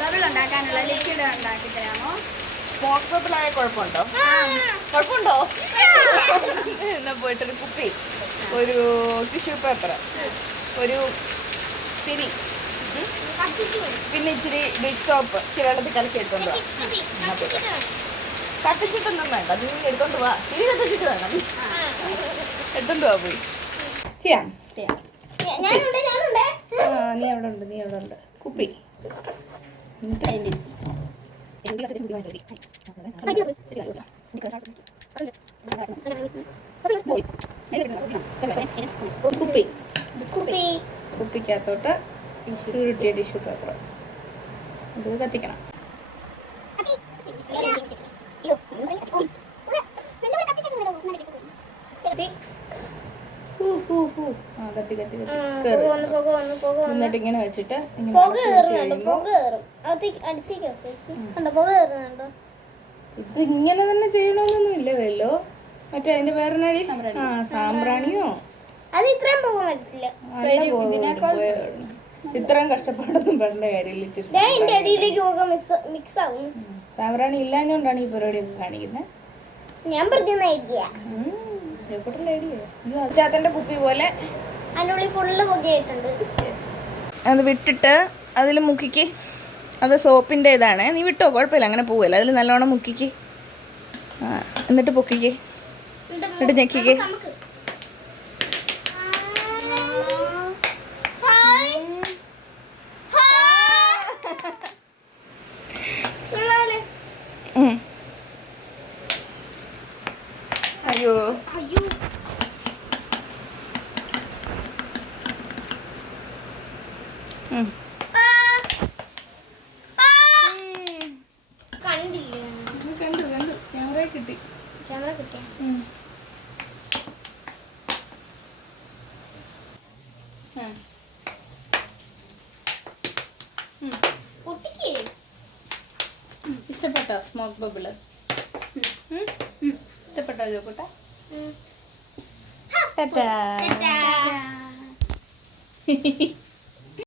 Bubble ഉണ്ടാക്കാനുള്ള liquid ഉണ്ടാക്കി തരാമോ? സ്മോക്ക് പേപ്പറിലായ കുഴപ്പമുണ്ടോ? കുഴപ്പമുണ്ടോ? എന്നാ പോയിട്ടൊരു കുപ്പി. ഒരു ടിഷ്യൂ പേപ്പർ ഒരു തിരി. പിന്നെ ഇച്ചിരി ഡിഷ് സോപ്പ് ഇച്ചിരി വെള്ളത്തിൽ കലക്കി എടുത്തോണ്ട് കത്തിച്ചിട്ടൊന്നും വേണ്ട. നീ എടുത്തോണ്ട് വാ. തിരി കത്തിച്ചിട്ട് വേണം. എടുത്തോണ്ട് വാ പോയി. ചെയ്യാം. ചെയ്യാം. നീ അവിടെ ഉണ്ട് നീ അവിടെ ഉണ്ട്. കുപ്പി. കുപ്പി കുപ്പി കുപ്പിക്കകത്തോട്ട് ചുരുട്ടിയ ടിഷ്യൂ പേപ്പർ ഇത് കത്തിക്കണം. കത്തി എന്നിട്ട് ഇങ്ങനെ വെച്ചിട്ട് ഇത് ഇങ്ങനെ തന്നെ ചെയ്യണമെന്നൊന്നും ഇല്ല വല്ലോ. മറ്റേ അതിന്റെ വേറെ നടി ആ സാമ്പ്രാണിയോ? അത് ഇത്രയും പോകാൻ പറ്റില്ല. ഇത്രയും കഷ്ടപ്പാടൊന്നും പെടേണ്ട കാര്യമില്ല സാമ്പ്രാണി ഇല്ലാഞ്ഞോണ്ടാണ് ഈ പരിപാടിയൊക്കെ കാണിക്കുന്നത് ഞാൻ പ്രതിന്നായിരിക്കുക കുപ്പി പോലെ. ഫുള്ള് പുകയായിട്ടുണ്ട് അത് വിട്ടിട്ട് അതിൽ മുക്കിക്ക്. അത് സോപ്പിന്റെ ഇതാണ് നീ വിട്ടോ? കുഴപ്പമില്ല അങ്ങനെ പോവില്ല. അതിൽ നല്ലോണം മുക്കിക്ക്. എന്നിട്ട് പൊക്കിക്ക്. എന്നിട്ട് ഞെക്കിക്ക്. അയ്യോ. കണ്ടു കണ്ടു. ക്യാമറ കിട്ടി. ക്യാമറ. പൊട്ടിക്ക് ഇഷ്ടപ്പെട്ടോ? സ്മോക്ക് ബബിൾ ഇഷ്ടപ്പെട്ടോ ജോക്കൂട്ട ടാറ്റാ.